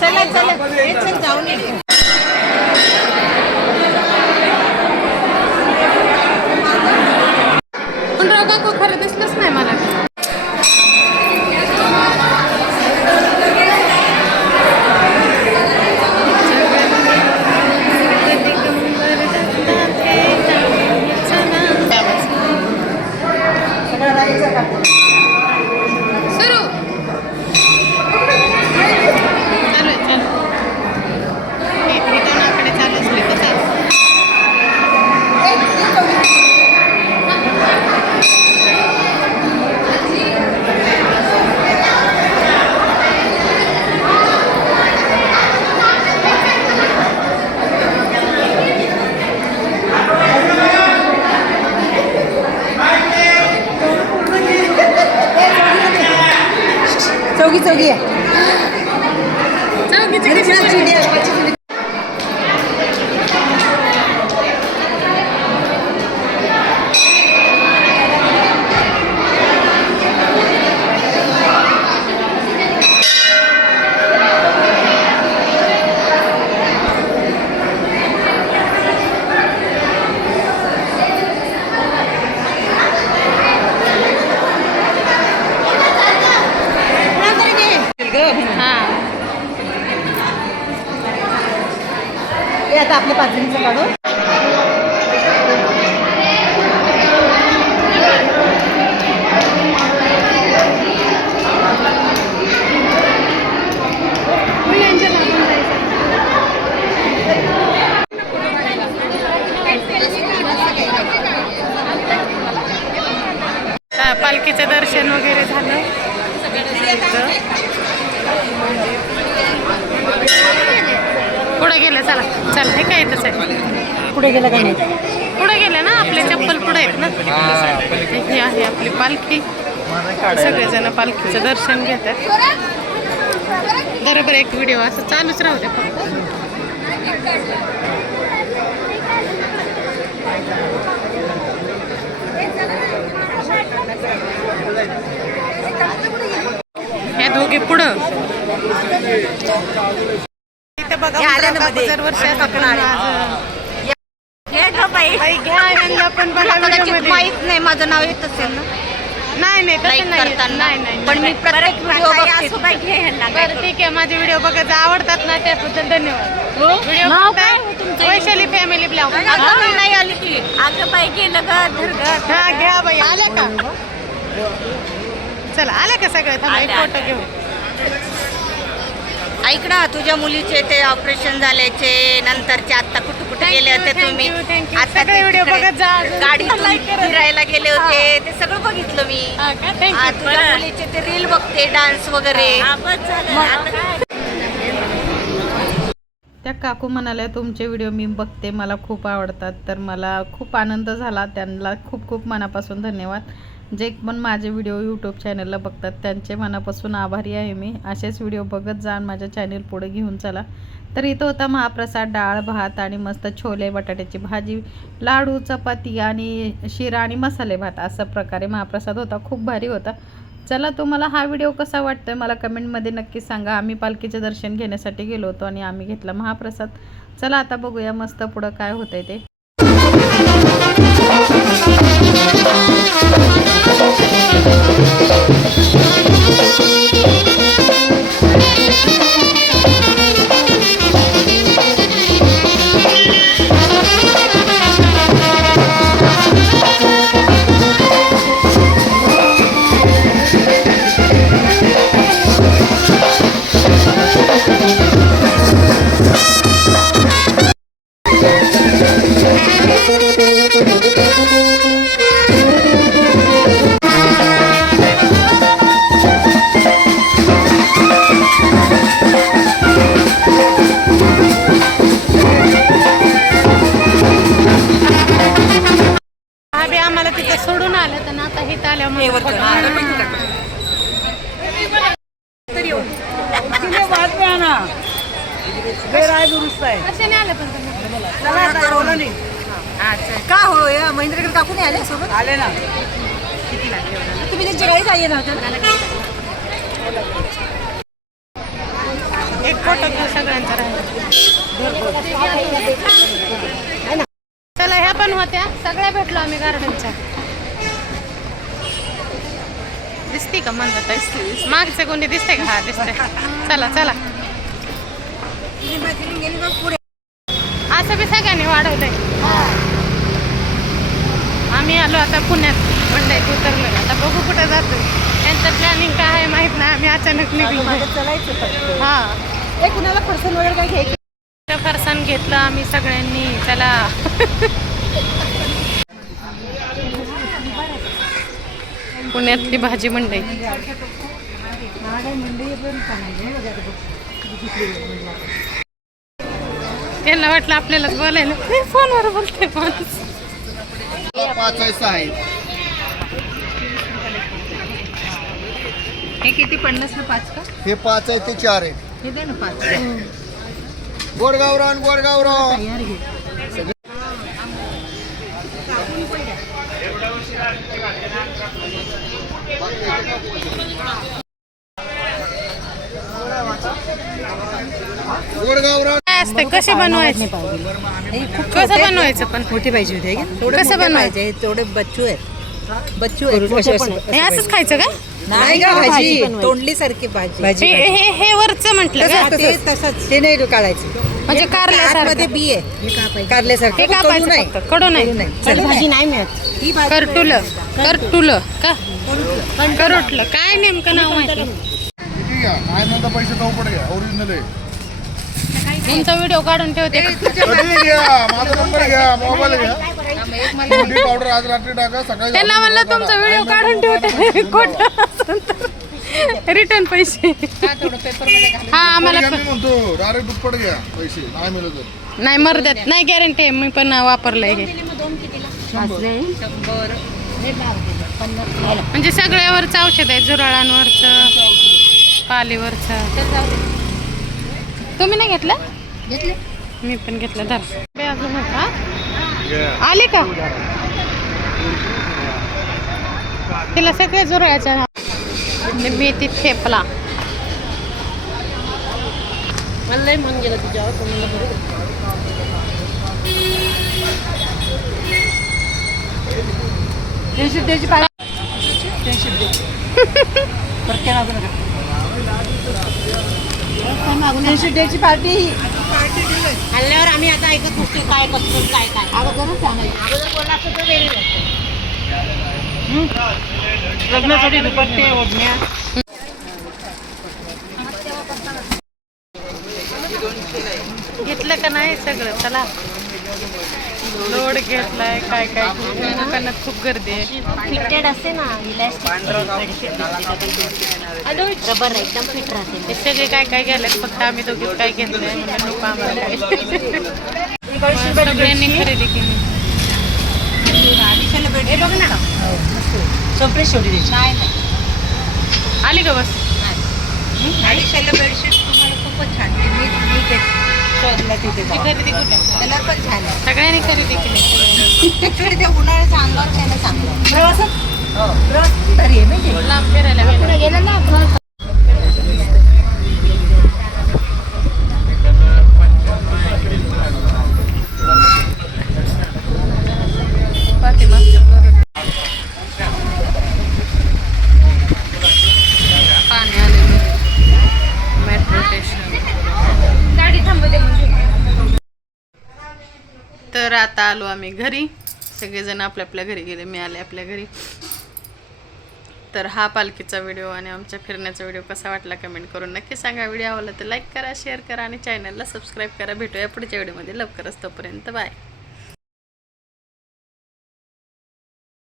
चला चला जाऊन ये. काकू खरं दिसलंच नाही मला. चौघी चौघी आता आपल्या पाचणीचं काढू. पालखीचं दर्शन वगैरे झालं. पुढे गेलं. चला चला हे काय येतच आहे. पुढे गेलं का नाही. पुढे गेलं ना आपले चप्पल पुढे आहेत ना. ही आहे आपली पालखी. सगळेजण पालखीचं दर्शन घेतात. बरोबर एक व्हिडिओ असं चालूच राहू दे फक्त. हे दोघे पुढं माहित नाही माझं नाव येत असेल ना. नाही पण मी प्रत्येक व्हिडिओ बघते. ठीक आहे. माझे व्हिडिओ बघायला आवडतात ना त्याबद्दल धन्यवाद. व्हिडिओ वैशाली फॅमिली ब्लॉग नाही आली की अगं बाई गेलं हा घ्या बाई. आल्या का. चला आल्या का सगळं. फोटो घेऊ. ऐक ना तुझ्या मुलीचे ते ऑपरेशन झाल्याचे नंतरचे आता कुठे कुठे गेले होते तुम्ही. आता व्हिडिओ बघत जा. गाडी फिरायला गेले होते ते सगळं बघितलं मी. तुझ्या मुलीचे ते रील बघते डान्स वगैरे. त्या काकू म्हणाल्या तुमचे व्हिडिओ मी बघते मला खूप आवडतात. तर मला खूप आनंद झाला. त्यांना खूप खूप मनापासून धन्यवाद. जे पण माझे व्हिडिओ यूट्यूब चॅनलला बघतात त्यांचे मनापासून आभारी आहे मी. असेच व्हिडिओ बघत जाण माझ्या चॅनल पुढे घेऊन चला. तर इथं होता महाप्रसाद. डाळ भात आणि मस्त छोले बटाट्याची भाजी, लाडू, चपाती आणि शिरा आणि मसाले भात असा प्रकारे महाप्रसाद होता. खूप भारी होता. चला तुम्हाला हा व्हिडिओ कसा वाटतोय मला कमेंटमध्ये नक्की सांगा. आम्ही पालखीचे दर्शन घेण्यासाठी गेलो होतो आणि आम्ही घेतला महाप्रसाद. चला आता बघूया मस्त पुढं काय होतंय ते. आम्हाला तिथे सोडून आलं तर आता हित आल्या का हो या महेंद्रकडे काकू नाही आले सोबत. आले ना. तुम्ही त्यांच्या गाडीत आले ना. चला ह्या पण होत्या सगळ्या भेटलो आम्ही गार्डनच्या. दिसते का म्हणतात मागचं कोणी दिसते का? हा दिसते. चला चला असं बी सगळ्यांनी वाढवलंय. आम्ही आलो आता पुण्यात मंडईत उतरलो. आता बघू कुठं जातो. त्यांचं प्लॅनिंग काय आहे माहित नाही. आम्ही अचानक निघलो. हा कुणाला फरसाण वगैरे काय घ्यायचं? फरसाण घेतलं आम्ही सगळ्यांनी. चला पुण्यातली भाजी मंडई. त्यांना वाटलं आपल्यालाच बोलायला. फोनवर बोलते माणूस. 5 आहे. हे किती 50 ना 5 का? हे 5 आहे, ते 4 आहे. हे दे ना 5. गोडगावरान गोडगावरान. गोडगावरान काय असते? कसे बनवायचे? कसं बनवायचं? पण मोठी पाहिजे होती कसं बनवायचं? थोडे बच्चू आहेत. बच्चू आहेत. हे असंच खायचं का? नाही का भाजी तोंडली सारखी भाजी. हे वरचं म्हटलं का? तसंच ते नाही काढायचं. म्हणजे कारल्यासारखं बी आहे. कारल्यासारखं हे कापायचं फक्त. कडू नाही. भाजी नाही मिळत. करटुलं का करोटलं काय नेमकं नाव माहिती? काय म्हणता? पैसे चौपट घ्या. ओरिजिनल आहे. तुमचा व्हिडिओ काढून ठेवते. कधी घ्या. माझा नंबर घ्या. मोबाईल घ्या. मोठी पावडर आज रात्री टाका. सकाळी त्यांना म्हणलं तुमचा व्हिडिओ काढून ठेवते. रिटर्न पैसे. हा आम्हाला मी म्हणतो डायरेक्ट दुप्पट घ्या पैसे. नाही मिळत तर. नाही मर्द्यात नाही गॅरंटी आहे. मी पण वापरलंय हे. म्हणजे सगळ्यावरचं औषध आहे. झुरळांवरचं, पालीवरचं. तुम्ही नाही घेतलं? मी पण घेतलं. धर अजून का आले का? तिला सगळे झुरळाच्या. मेथी ठेपला. मला मन गेलं तुझ्यावर. त्याची पार्टी हल्ल्यावर आम्ही आता ऐकत नसतो. काय कसं काय काय अगोदरच सांगायचं. बोलला असं तर वेगळं. लग्नासाठी दुपट्टे ओढण्या. घेतलं का नाही सगळं? चला लोड घेतलाय. काय काय दुकानात खूप गर्दी आहे. फिटेड असते ना रबर एकदम फिट राहते. ते सगळे काय काय गेलेत. फक्त आम्ही दोघीच काय घेतलंय. म्हणजे नको आम्हाला काय. सगळ्यांनी खरेदी केली. बघ ना सप्रेस शेवटी नाही आली का बस? अडीचशेला बेडशीट तुम्हाला खूपच छान. मी शोधला तिथे ती खरेदी कुठे? कलर पण छान आहे. सगळ्यांनी खरेदी केली. ऍक्च्युली ते उन्हाळ्याच्या अंगावर त्याला चांगलं प्रवास तरी आहे माहिती. लांब फिरायला गेलं ना. पाणी आले मेट्रो स्टेशन. गाडी थांबवते म्हणजे. तर आता आलो आम्ही घरी. सगळेजण आपल्या आपल्या घरी गेले. मी आले आपल्या घरी. तर हा पालखीचा व्हिडिओ आणि आमच्या फिरण्याचा व्हिडिओ कसा वाटला कमेंट करून नक्की सांगा. व्हिडिओ आवडला तर लाईक करा, शेअर करा आणि चॅनलला सबस्क्राईब करा. भेटूया पुढच्या व्हिडिओमध्ये लवकरच. तोपर्यंत बाय.